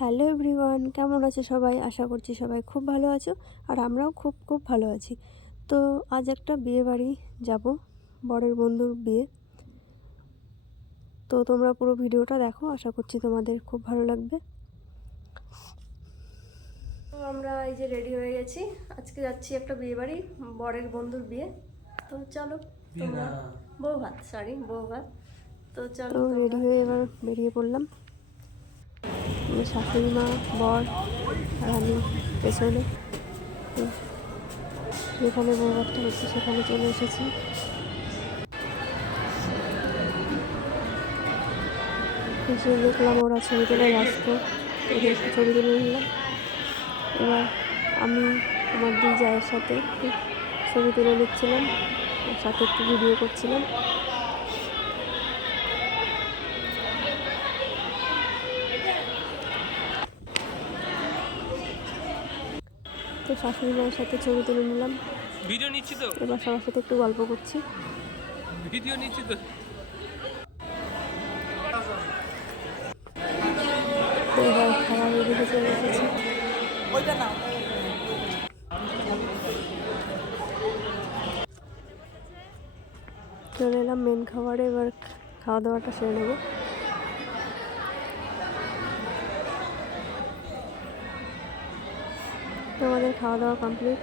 Hello everyone, কেমন আছো সবাই? আশা করছি সবাই খুব ভালো আছো, আর আমরাও খুব খুব ভালো আছি। তো আজ একটা বিয়ে বাড়ি যাব, বরের বন্ধুর বিয়ে। তো তোমরা পুরো ভিডিওটা দেখো, আশা করছি তোমাদের খুব ভালো লাগবে। তো আমরা এই যে রেডি হয়ে গেছি, আজকে যাচ্ছি একটা বিয়ে বাড়ি, বরের বন্ধুর বিয়ে। তো চলো, তোমরা বউ ভাত। তো চলো, রেডি হয়ে এবার বেরিয়ে পড়লাম। শাশুড়ি মা, বর আর আমি পেছনে। যেখানে বৌভাতটা হচ্ছে সেখানে চলে এসেছি। এসে দেখলাম ওরা ছবি তোলায় ব্যস্ত, ওদের ছবি তুলে নিলাম। এবার আমি আমার দুই জায়ের সাথে একটু ছবি তুলে নিচ্ছিলাম, ওর সাথে একটু ভিডিও করছিলাম। তো শাশুড়ি মায়ের সাথে ছবি তুলে নিলাম, ভিডিও নিচ্ছি তো। এবার সবার সাথে একটু গল্প করছি। ভিডিও নিচ্ছি তো। এবার খাবার এদিকে চলে এসেছি। চলে এলাম মেন খাবারে, এবার খাওয়া দাওয়াটা সেরে নেবো। তো আমাদের খাওয়া দাওয়া কমপ্লিট।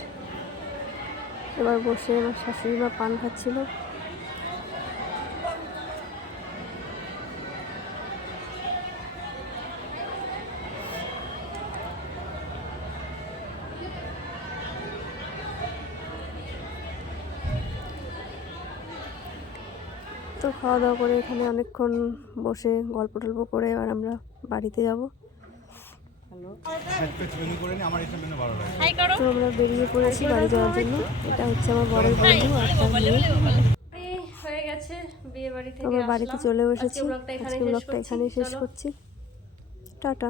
এবার বসে আমার শাশুড়ি মা পান খাচ্ছিল। তো খাওয়া দাওয়া করে এখানে অনেকক্ষণ বসে গল্প টল্প করে এবার আমরা বাড়িতে যাব। তো আমরা বেরিয়ে পড়েছি বাড়ি যাওয়ার জন্য। এটা হচ্ছে আমার বরের বন্ধু আর তার মেয়ে। হয়ে গেছে বিয়ে বাড়ি থেকে, আমরা বাড়িতে চলে এসেছি। আজকে ব্লগটা এখানেই শেষ করছি। টাটা।